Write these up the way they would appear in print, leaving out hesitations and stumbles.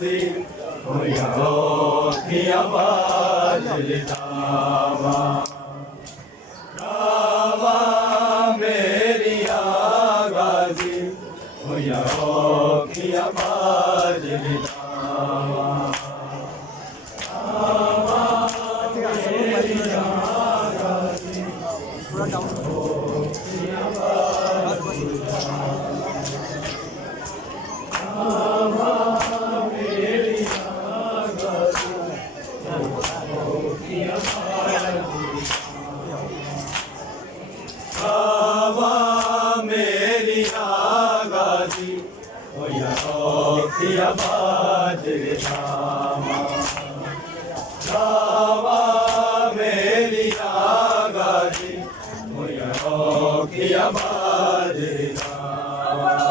गाजी की आवाज दावा दावा मेरी गाजी की आवाज दावा आवाज दावा मेरी गाजी की आवाज दावा दावा मेरी गाजी की आवाज दावा मेरी गाजी की आवाज दावा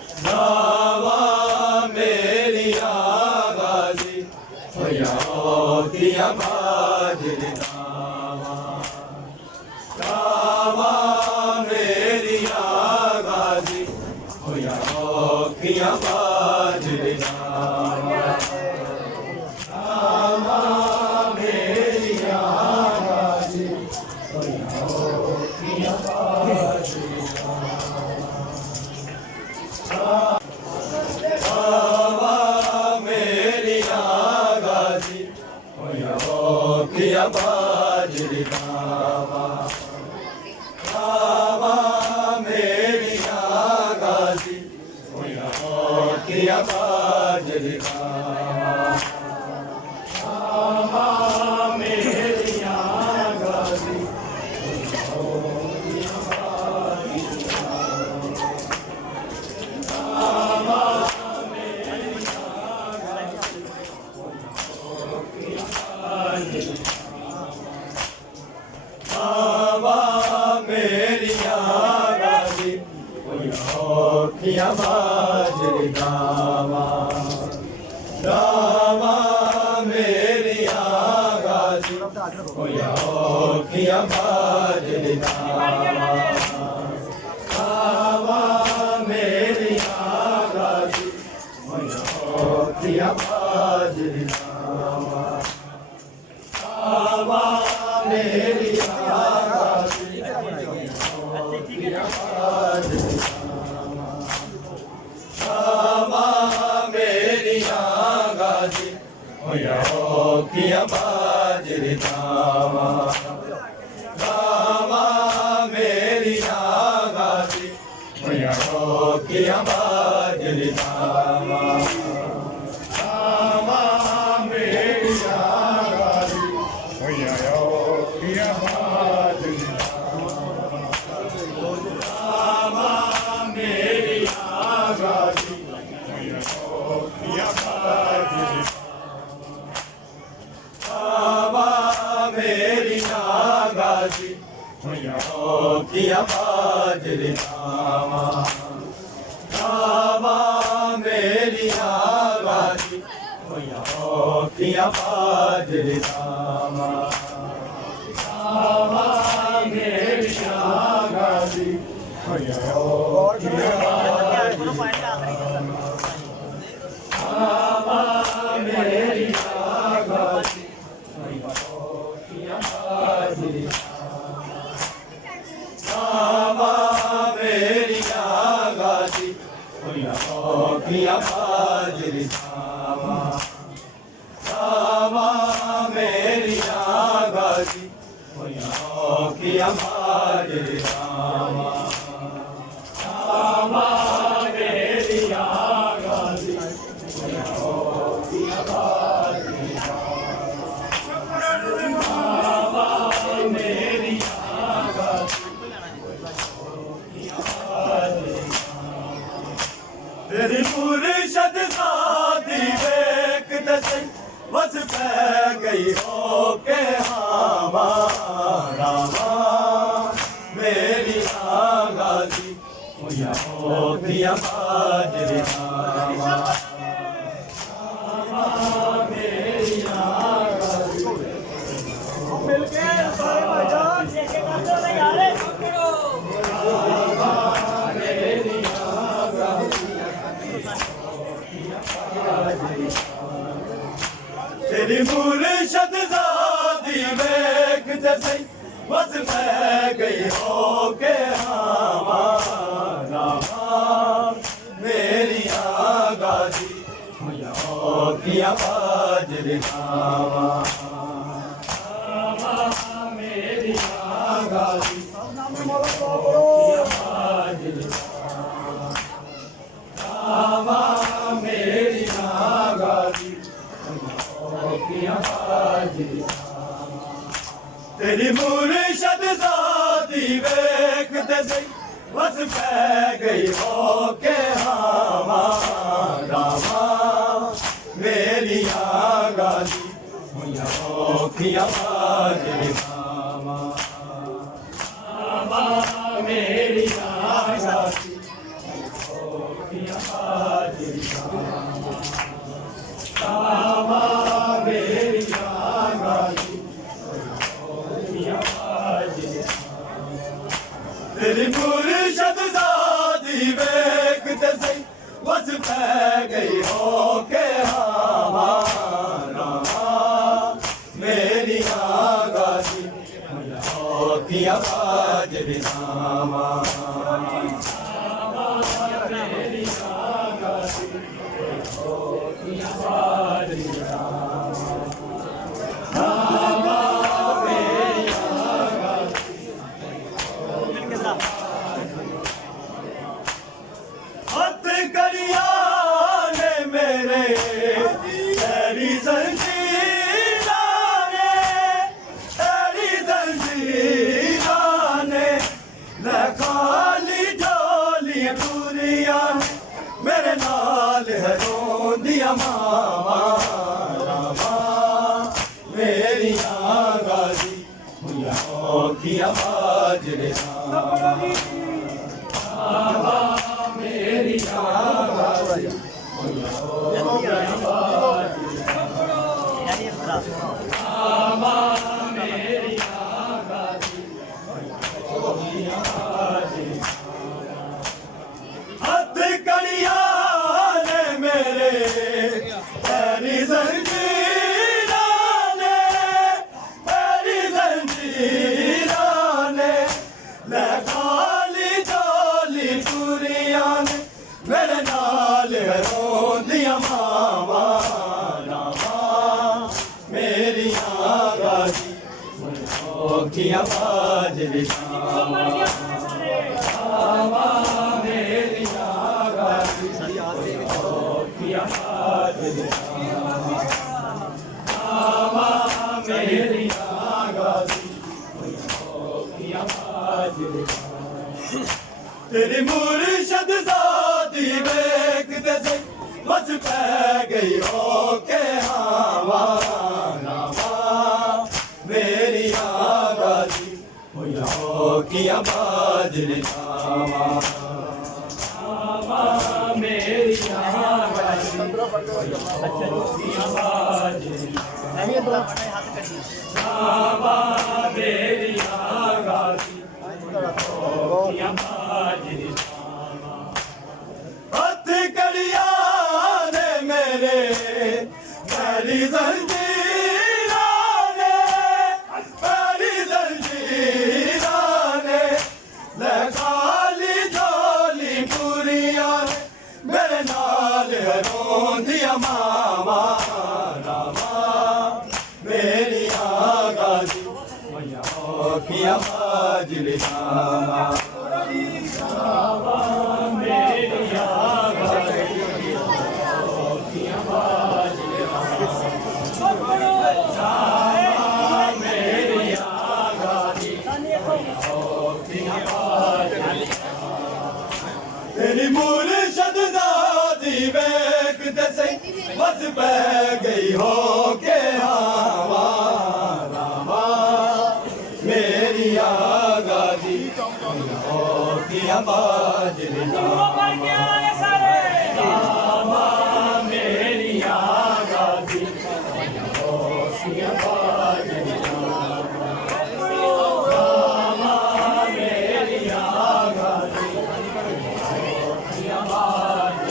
दावा मेरी गाजी की आवाज दावा दावा मेरी गाजी की आवाज दावा मेरी गाजी की आवाज दावा दावा मेरी गाजी की आवाज दावा दावा मेरी गाजी दावा मेरी गाजी की आवाज दावा दावा मेरी गाजी की आवाज दावा दावा मेरी गाजी की आवाज दावा दावा मेरी गाजी की आवाज दावा मेरी गाजी की आवाज दावा दावा मेरी गाजी की आवाज दावा दावा मेरी गाजी की आवाज दावा मेरी गाजी की आवाज दावा मेरी गाजी की आवाज दावा दावा मेरी गाजी की आवाज दावा दावा मेरी गाजी की आवाज मेरी गाजी की आवाज दावा मेरी गाजी की आवाज दावा दावा मेरी गाजी की आवाज दावा दावा मेरी गाजी की आवाज दावा मेरी तेरी मुर्शद शादी वेख दसे बस पै गई हो के हमारा ਮੇਰੀਆਂ ਗਾਜ਼ੀ ਹੋਈਆਂ ਔਖੀਆਂ ਬਾਜਰੀਆਂ ਮਿਲ ਕੇ ਸਾਰੇ ਭਾਈਜਾਨ ਲੈ ਕੇ ਕਰਦੇ ਨੇ ਯਾਰੇ ਤੇਰੀ ਮੁਰਸ਼ਦ ਜ਼ਾਦੀ ਵੇਖ ਤੇ ਸਹੀ ਵਸ ਪੈ ਗਈ ਹੋ ਕੇ ਹਮਾਰਾ ਮੇਰੀਆਂ ਗਾਜ਼ੀ ਹੋਈਆਂ ਔਖੀਆਂ ਬਾਜਰੀਆਂ ਮੇਰੀਆਂ ਗਾਜ਼ੀ ਮੇਰੀਆਂ ਗਾਜ਼ੀ ਤੇਰੀ ਮੁਰਸ਼ਦ ਜ਼ਾਦੀ ਵੇਖ ਤੇ ਸਹੀ ਵਸ ਪੈ ਗਈ ਹੋ ਕੇ ਹਮਾਰਾ ਮੇਰੀਆਂ ਗਾਜ਼ੀ ਹੋਈਆਂ ਔਖੀਆਂ ਬਾਜਰੀਆਂ ਮੇਰੀਆਂ ਗਾਜ਼ੀ ਔਖੀਆਂ ਬਾਜਰੀਆਂ ਮੇਰੀਆਂ ਗਾਜ਼ੀ ਤੇਰੀ ਮੁਰਸ਼ਦ ਜ਼ਾਦੀ ਵੇਖ ਤੇ ਸਹੀ ਵਸ ਪੈ ਗਈ ਹੋ ਕੇ ਹਮਾਰਾ ਮੇਰੀਆਂ ਗਾਜ਼ੀ ਔਖੀਆਂ ਬਾਜਰੀਆਂ ਮੇਰੀਆਂ ਗਾਜ਼ੀ ਔਖੀਆਂ ਬਾਜਰੀਆਂ ਹੱਥ ਕੜੀਆਂ ਨੇ ਮੇਰੇ ਤੇਰੀ ਜ਼ੰਜੀਰਾਂ ਨੇ ਲੈ ਖਾਲੀ ਝੋਲੀ ਪੂਰੀਆਂ ਮੇਰੇ ਨਾਲ ਹੈ ਰੋਂਦੀਆਂ ਮਾਵਾਂ ਮੇਰੀਆਂ ਗਾਜ਼ੀ ਹੋਈਆਂ ਔਖੀਆਂ ਬਾਜਰੀਆਂ ਮੇਰੀਆਂ ਗਾਜ਼ੀ ਹੋਈਆਂ ਔਖੀਆਂ ਬਾਜਰੀਆਂ ਮੇਰੀਆਂ ਗਾਜ਼ੀ ਹੋਈਆਂ ਬਾਜਰੀਆਂ ਹੱਥ ਕੜੀਆਂ ਨੇ ਮੇਰੇ ਤੇਰੀ ਜ਼ੰਜੀਰਾਂ ਨੇ ਲੈ ਖਾਲੀ ਝੋਲੀ ਪੂਰੀਆਂ ਨੇ ਮੇਰੇ ਨਾਲ ਰੋਂਦੀਆਂ ਮਾਵਾਂ ਮੇਰੀਆਂ ਗਾਜ਼ੀ ਔਖੀਆਂ ਬਾਜਰੀਆਂ ਮੇਰੀਆਂ ਗਾਜ਼ੀ ਔਖੀਆਂ ਬਾਜਰੀਆਂ ਮੇਰੀਆਂ ਗਾਜ਼ੀ ਔਖੀਆਂ ਬਾਜਰੀਆਂ ਤੇਰੀ ਮੁਰਸ਼ਦ ਜ਼ਾਦੀ ਵੇਖ ਤੇ ਸਹੀ ਵਸ ਪੈ ਗਈ ਹੋ ਕੇ ਹਮਾਰਾ ਮੇਰੀਆਂ ਗਾਜ਼ੀ ਹੋਈਆਂ ਔਖੀਆਂ ਬਾਜਰੀਆਂ ਮੇਰੀਆਂ ਗਾਜ਼ੀ ਔਖੀਆਂ ਬਾਜਰੀਆਂ ਨਹੀਂ ਬੜਾ ਹੱਥ ਕੱਢੀ ਮੇਰੀਆਂ ਗਾਜ਼ੀ ਔਖੀਆਂ ਬਾਜਰੀਆਂ ਹੱਥ ਕੜੀਆਂ ਨੇ ਮੇਰੇ ਤੇਰੀ ਜ਼ੰਜੀਰਾਂ ਨੇ ਲੈ ਖਾਲੀ ਝੋਲੀ ਪੂਰੀਆਂ ਨੇ ਮੇਰੇ ਨਾਲ ਰੋਂਦੀਆਂ ਮਾਵਾਂ ਮੇਰੀਆਂ ਗਾਜ਼ੀ ਹੋਈਆਂ ਔਖੀਆਂ ਬਾਜਰੀਆਂ ਮੇਰੀਆਂ ਗਾਜ਼ੀ ਔਖੀਆਂ ਬਾਜਰੀਆਂ ਮੇਰੀਆਂ ਗਾਜ਼ੀ ਔਖੀਆਂ ਬਾਜਰੀਆਂ ਤੇਰੀ ਮੁਰਸ਼ਦ ਜ਼ਾਦੀ ਵੇਖ ਤੇ ਸਹੀ ਵਸ ਪੈ ਗਈ ਹੋ ਕੇ ਹਮਾਰਾ ਮੇਰੀਆਂ ਗਾਜ਼ੀ की आवाज वो बढ़ के आए सारे मेरी आगाज़ी की आवाज मेरी आगाज़ी की आवाज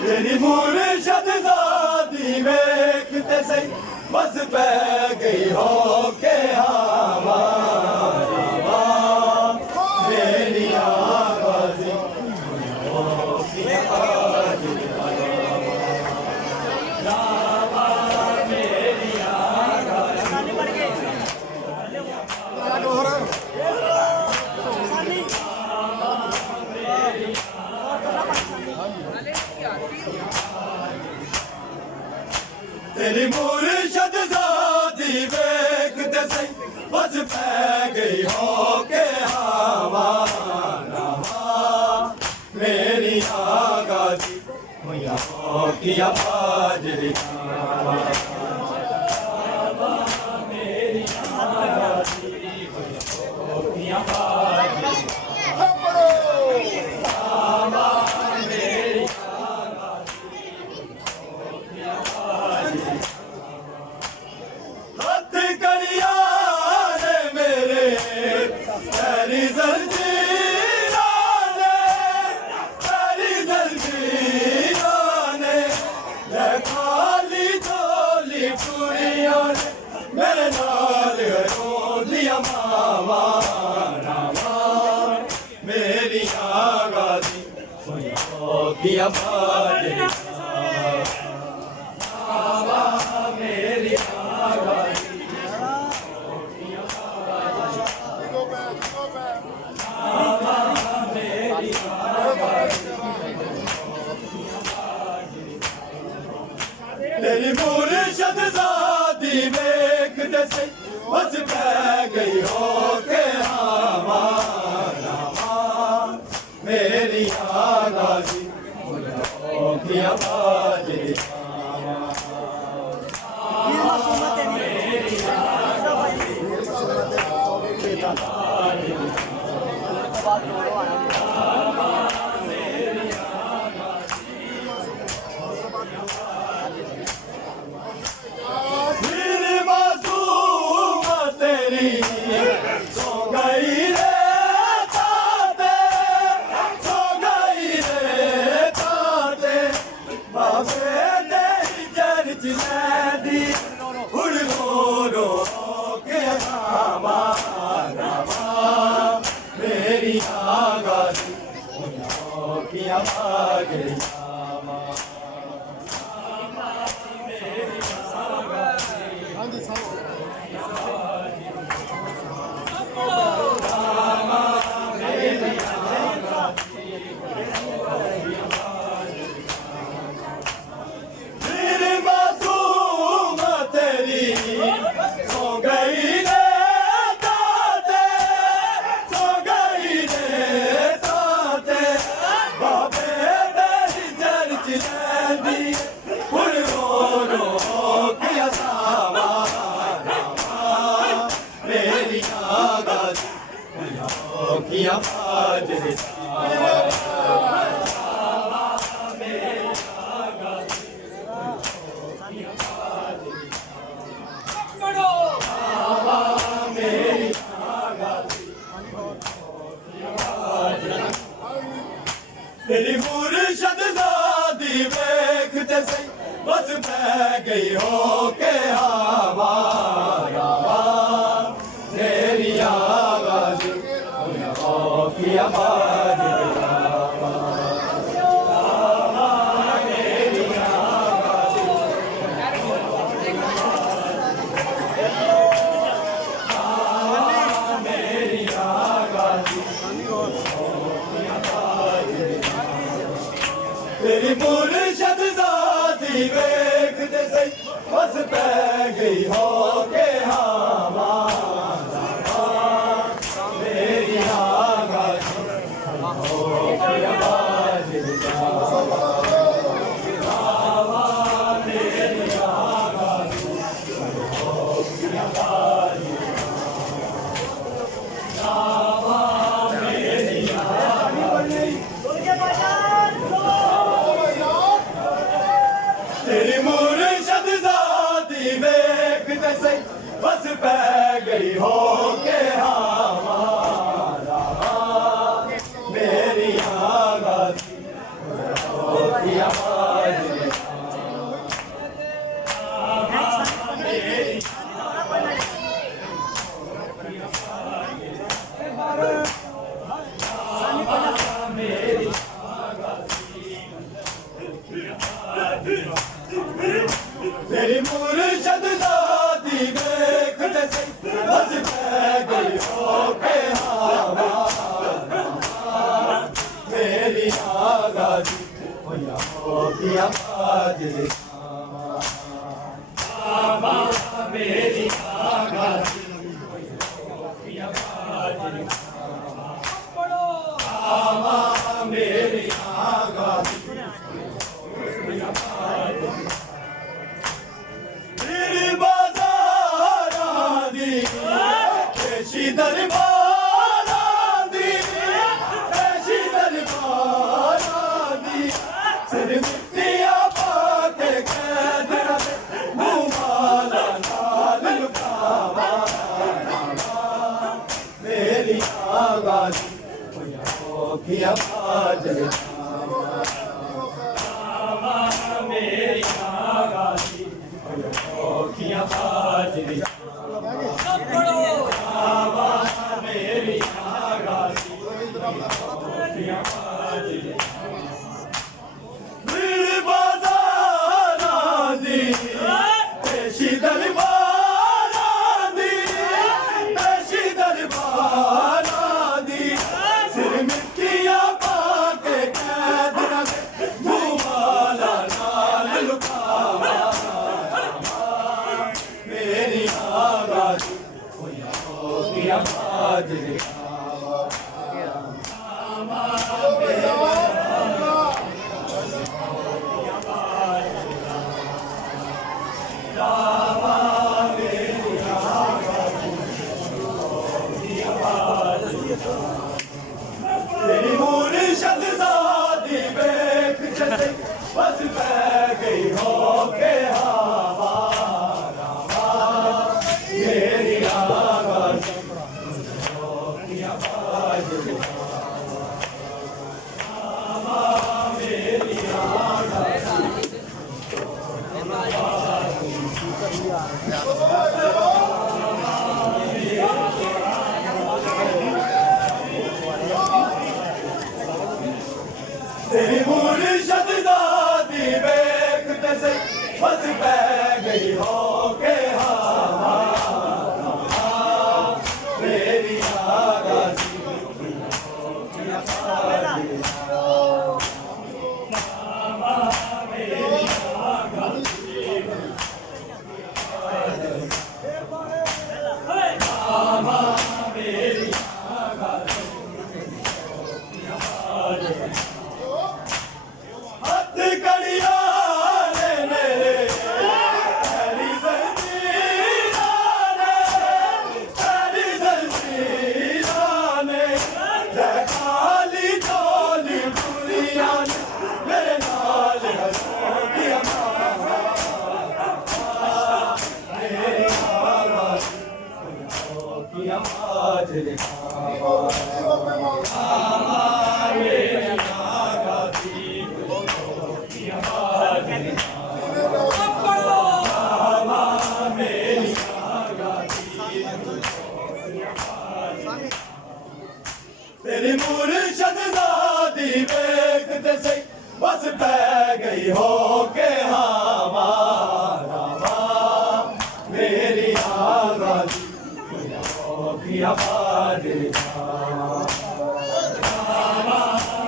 तेरी मुर्शद ज़ादी वेखते सही बस पै गई हो के हमारी मेरी आगाज़ी की आवाज मेरी सामने बढ़ के तेरी मुर्शद ज़ादी वेखते सही बस पै गई हो के हमारा मेरी आगाज़ी की आवाज मेरी आगाज़ी की आवाज हथ करिया ने मेरे तेरी जंजीरां ने खाली झोली पूरियों ने मेरे नाल रो दिया मामा नामा मेरी आगाज़ी की आवाज मेरी आगाज़ी मेरी तेरी मुर्शद ज़ादी वेखते सही बस पै गई हो के हमारा मेरी आगाज़ी की आवाज ये मासूमत है मेरी बात छोड़ो मेरी मासूम तेरी सो गई रे ताते सो गई रे ताते बाबे तेरी चर्च नदी उड़ रो के रामा मेरी आगाज़ी की आवाज मेरी मासूम तेरी सो गई रे ताते सो गई रे ताते बाबे तेरी चर्च नदी उड़ रो किया सामा मेरी आगाज़ी की आवाज तेरी मुर्शद ज़ादी वेखते सही बस पै गई हो के हमारा मेरी आगाज़ी की आवाज तेरी मुर्शद ज़ादी वेखते सही बस पै गई हो के हमारा मेरी आगाज़ी की आवाज मेरी आगाज़ी तेरी मुर्शद दादी देखते से बस पै गई होके हवा मेरी आगाज़ी होया होगी आवाज़ मेरी आगाज़ी मेरी आगाज़ी दरबार दी ऐसी दरबार दी सिर मिट्टिया पाके कैदरा मुमाला नाल लुकावा मेरी आवाज़ की आवाज़ मेरी आवाज़ की आवाज़ तेरी मुर्शद ज़ादी बेख जैसे बस पै गई होके हवा मेरी आवाज़ की आवाज़ मेरी तेरी मुर्शद ज़ादी देखते से बस पै गई होके हवा मेरी आगाज़ी तेरी मुर्शद ज़ादी देखते से बस पै गई होके हवा मेरी आवाज़ की आवाज़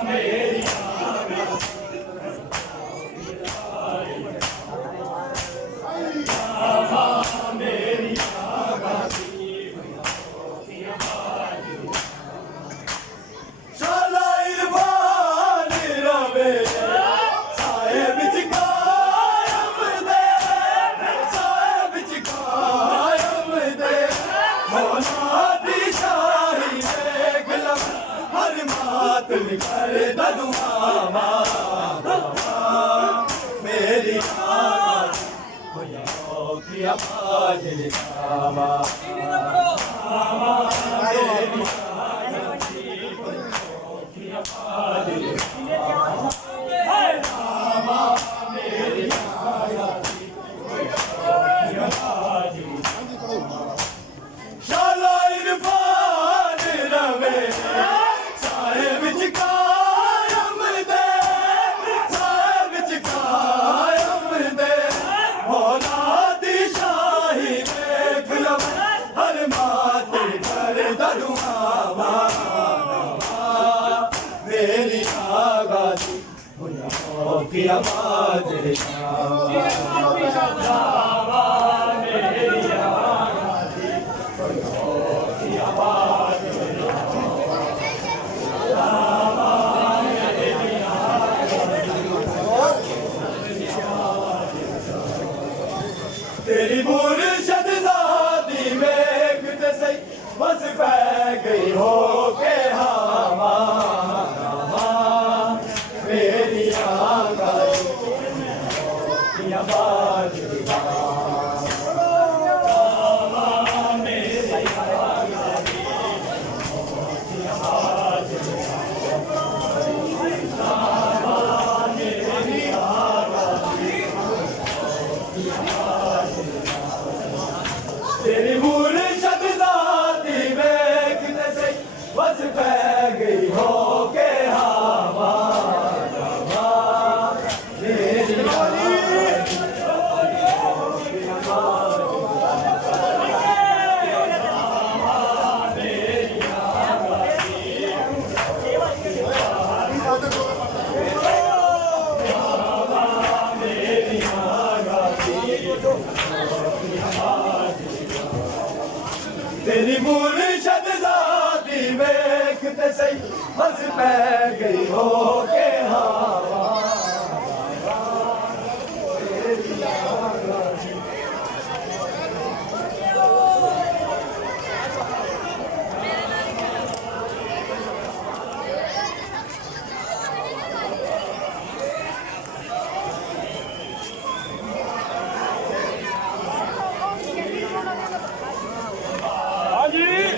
मेरी मेरी आवाज़ की आवाज़ शाला इरफान रवे मेरी आगाज़ी की आवाज़ तेरी मुर्शद ज़ादी वेख ते सही बस पै गई हो के हवा मेरी आगाज़ी की आवाज़ तेरी मुर्शद ज़ादी वेख ते सही बस पै गई हो के हवा मेरी तेरी मुर्शद ज़ादी वेख ते सही बस पै गई हो के हवा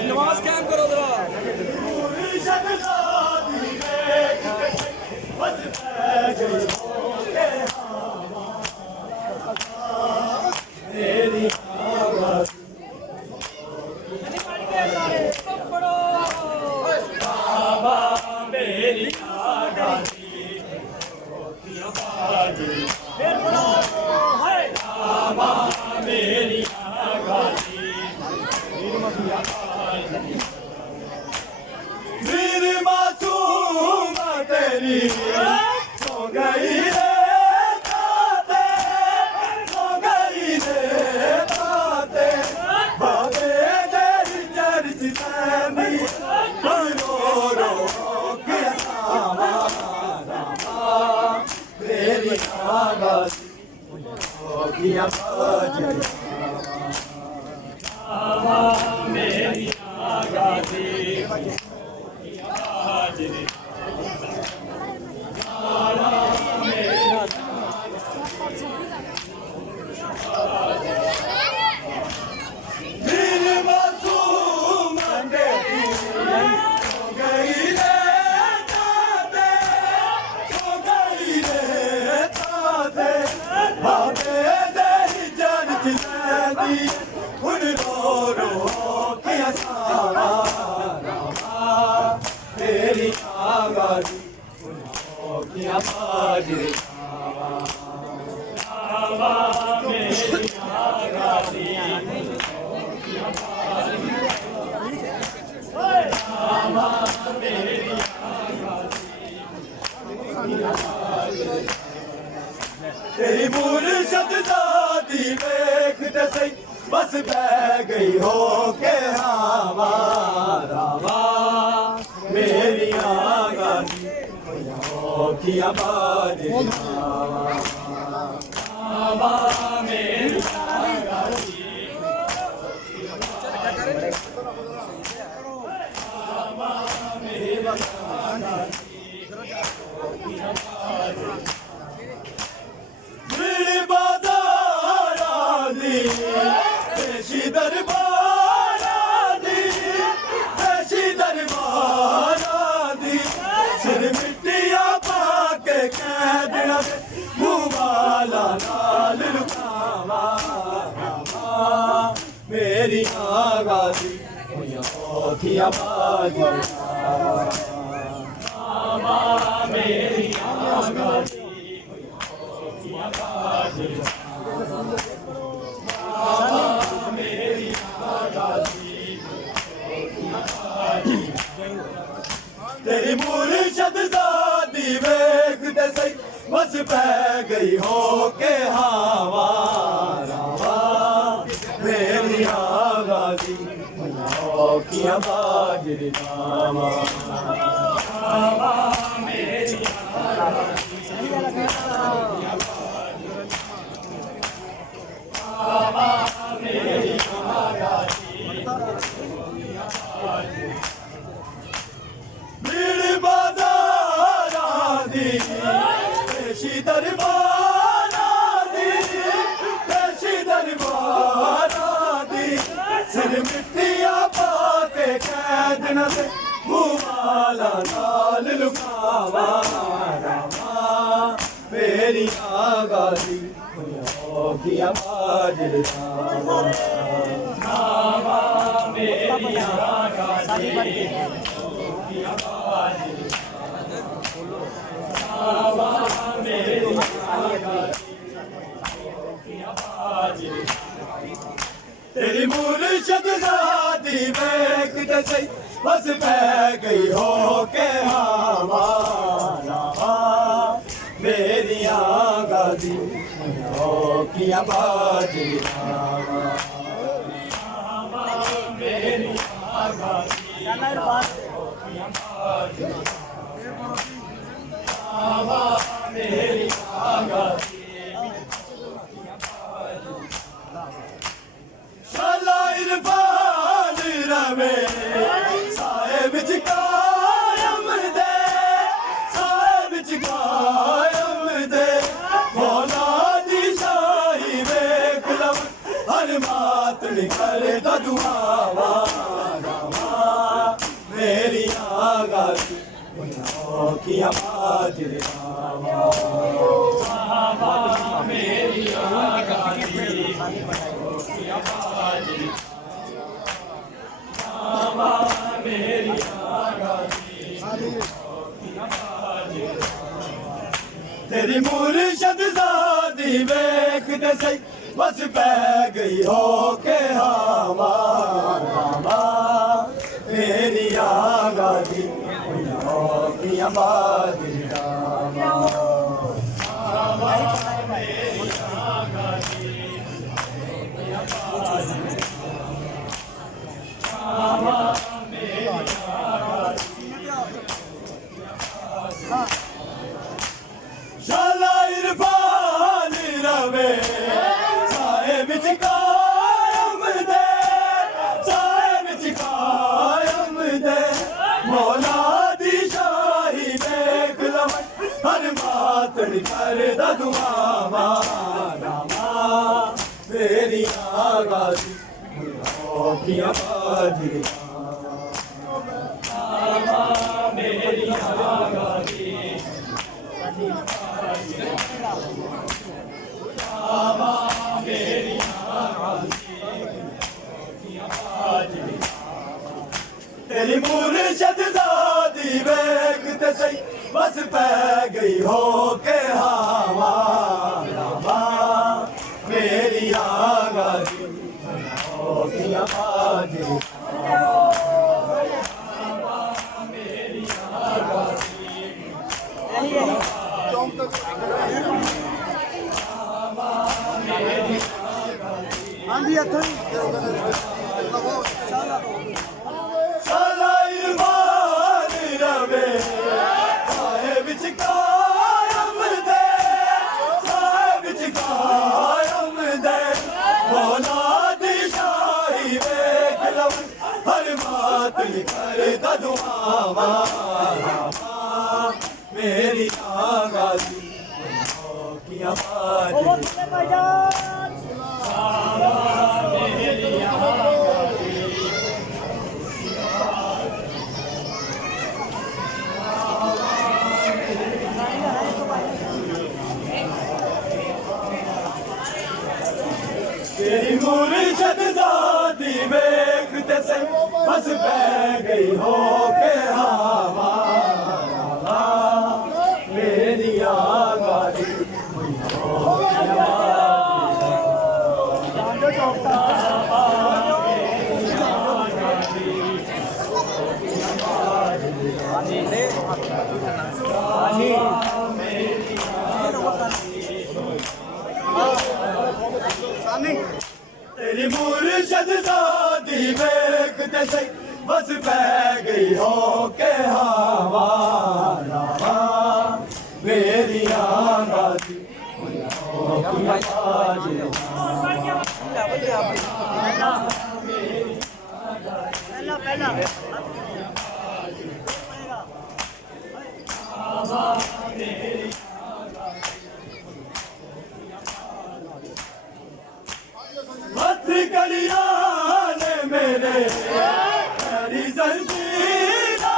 नमाज कैम करो जरा मुर्शद ज़ादी वेख ते सही बस पै गई हो के हवा मेरी आगाज़ी बाबा मेरी आगाज़ी की आवाज़ बाबा मेरी आगाज़ी वीर मासूम तेरी सो गई रे ताते सो गई रे ताते बाबे तेरी चर्च तैनी रो रो के सावा मेरी आगाज़ी की आवाज़ मेरी आगाज़ी वीर मासूम तेरी सो गई रे ताते सो गई रे ताते बाबे तेरी चर्च तैनी रो रो के सावा तेरी आगाज़ी की आवाज़ मेरी आगाज़ी की आवाज़ मेरी तेरी मुर्शद ज़ादी वेख ते सही बस पै गई हो के हवा मेरी आगाज़ी की आवाज़ मेरी आगाज़ी मेरे बाज़ार दी देशी दरबार दी देशी दरबार दी सिर मिट्टिया पाके कह देना मुँह वाला नाल रुकावा मेरी आगाज़ी की आवाज़ मेरी आगाज़ी मेरी आगाज़ी तेरी मुर्शद ज़ादी वेख ते सही बस पै गई हो के हवा मेरी आगाज़ी किया बाजिर नामा मेरी भीड़ बाज़ारा दी पेशी दरबारा दी पेशी दरबारा दी सिर मिट्टियाँ पाके कैद न दे मुवाला नाल लुकावा मेरी आगाज़ी किया बाजिर नामा मेरी आगाज़ी किया बाजिर नामा मेरी आगाज़ी किया बाजिर तेरी मुर्शद ज़ादी वेख ते सही बस पै गई हो के हवा मेरी आगाज़ी किया बाजिर नामा मेरी आगाज़ी किया बाजिर नामा मेरी आगाज़ी शाला इरफान रवे साए विच कायम दे साए विच कायम दे मौला दी शाही वेख लव हर मात निकल दा दुआवा मेरी आगाज़ी किया बाजिर नामा मेरी आगाज़ी किया बाजिर नामा मेरी आगाज़ी किया बाजिर तेरी मुर्शद ज़ादी वेख ते सही बस पै गई हो के हवा मेरी आगाज़ी किया बाजिर नामा मेरी आगाज़ी किया बाजिर नामा मेरी आगाज़ी शाला इरफान रवे साए विच कायम दे साए विच कायम दे मौला दी शाही देख लव हर मात कर दा दुआवा मेरी आगाज़ी किया बाजिर नामा मेरी आगाज़ी नामा मेरी आगाज़ी किया बाजिर तेरी मुर्शद ज़ादी वेख ते सही बस पै गई हो के हवा मेरी आगाज़ी किया बाजिर नामा मेरी आगाज़ी शाला इरफान रवे साए विच कायम दे साए विच कायम दे मौला दी शाही वेख लव हर मात कर दा दुआवा मेरी आगाज़ी किया बाजिर नामा मेरी आगाज़ी तेरी मुर्शद ज़ादी वेख ते सही बस पै गई हो के हवा मेरी आगाज़ी तेरी मुर्शद दादी वेख ते सही बस पै गई हो के हवा रावा मेरी आंगाती पहला मत करिया ने मेरे तेरी जंजीरां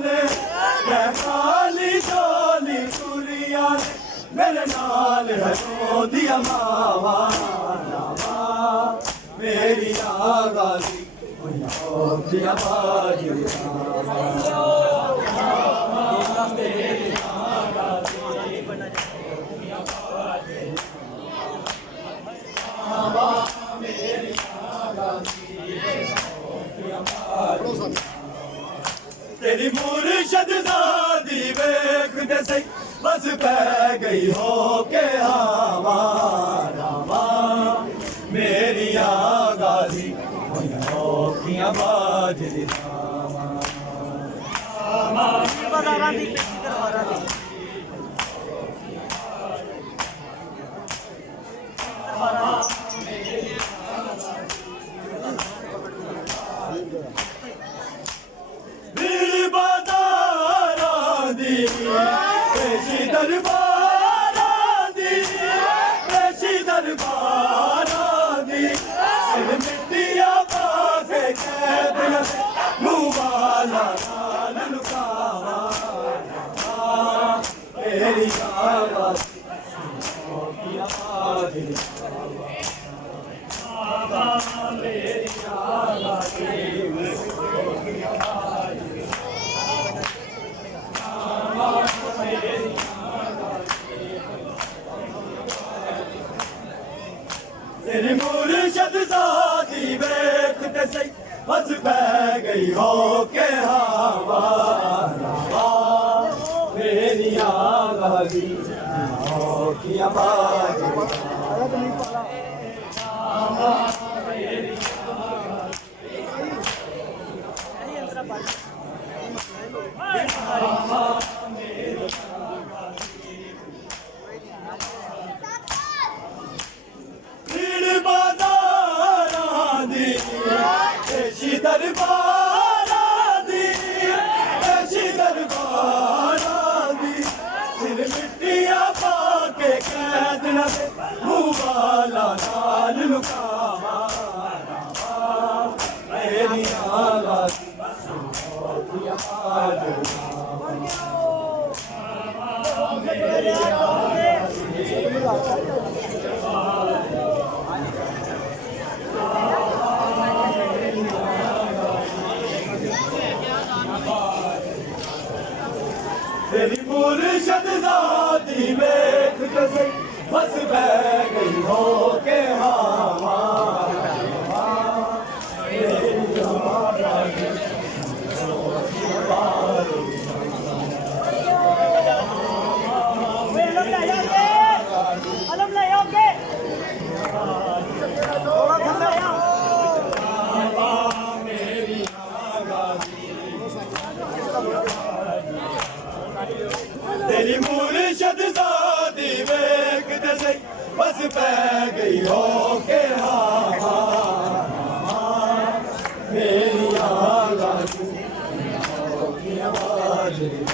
ने मैं काली चोली कुड़िया मेरे नाल है दिया मावा नावा मेरी आगाजी दिया बाजी तेरी मुर्शद दादी वेख दे सही बस पै गई हो के हवा रावा मेरी आगाजी होकियां बाजरी भीड़ बाजारां दी पेशी दरबारां दी पेशी दरबारां दी सिर मिट्टिया पाके कैदियां मुँह वाला नाल लुकावा तेरी आवाज़ होकियां बाजरी तेरी मुर्शद दादी वेख ते सही बस पै गई हो के हवा रावा मेरी आगाजी होकियां बाजरी भीड़ बाजारां दी पेशी दरबारां दी पेशी दरबारां दी सिर मिट्टिया पाके कैदियां मुँह वाला नाल लुकावा मेरी आगाजी होकियां बाजरी तेरी मुर्शद दादी वेख ते सही बस पै गई हो के हवा मेरी आगाजी होकियां बाजरी तेरी मुर्शद दादी वेख ते सही बस पै गई हो के हवा मेरी आगाजी होकियां बाजरी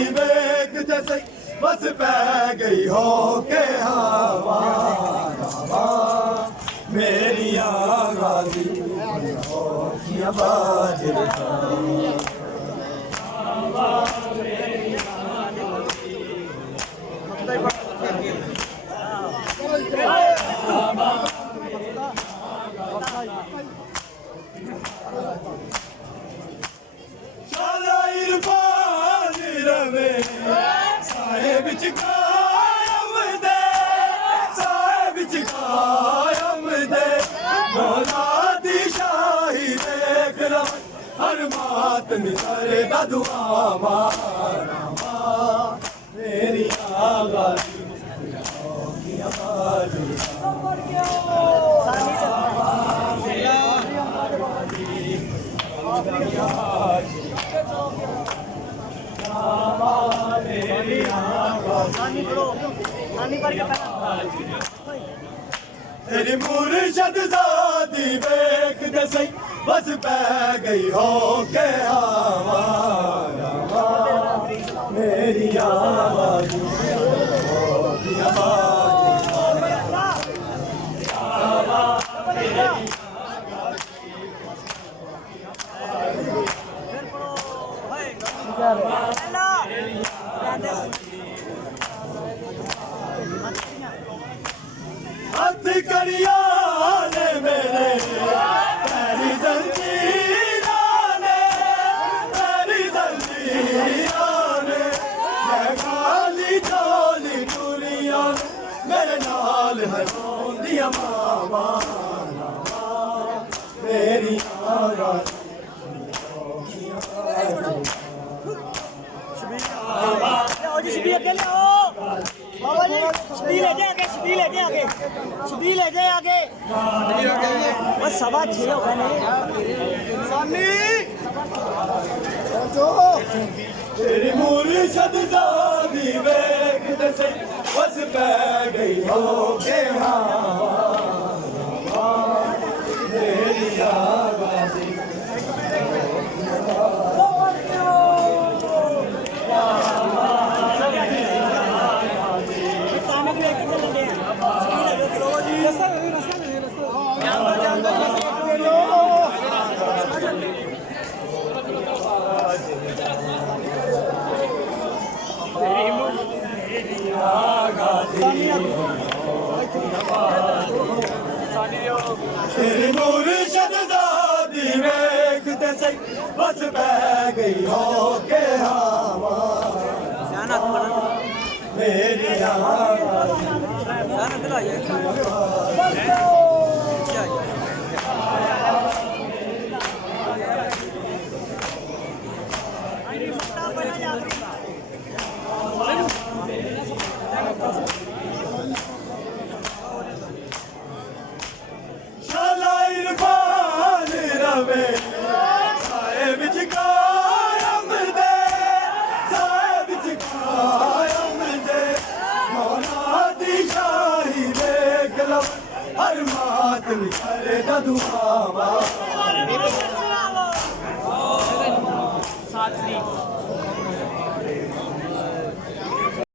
ਦੀ ਵੇਖ ਤੇ ਸਹੀ ਬਸ ਪੈ ਗਈ ਹੋ ਕੇ ਹਵਾ ਮੇਰੀਆਂ ਗਾਜ਼ੀ ਹੋ ਕੀਆਂ ਬਾਜਰਾ शाला इरफान रवे साहिब च कायम दे साहिब च कायम दे मौला दी शाही देख रव हर मात निसर दा दुआ मारा मेरी आगाज़ी की आवाज़ तेरी मुर्शद ज़ादी वेख ते सही बस पै गई हो के हवा मेरी आवाज़ हथ करिया ने मेरे तेरी जंजीरां ने तेरी जंजीरां ने मैं खाली झोली टुरिया मेरे नाल है रोंदिया मावा मेरी आवाज़ शबीर अगे ले आओ बाबा जी शबीर ले जाए आगे शबीर ले जाए आगे शबीर ले जाए आगे बस 6:15 हो गए सानी तेरी मुर्शद ज़ादी वेख ते सही बस पै गई हो के हवा मेरी आवाज़ तेरी मुर्शद ज़ादी वेख ते सही बस पै गई हो के हवा मेरी आवाज़ शाला इरफान रवे साहिब च कायम दे साहिब च कायम दे मौला दी शाही देख लव हर मात निकले दा दुआ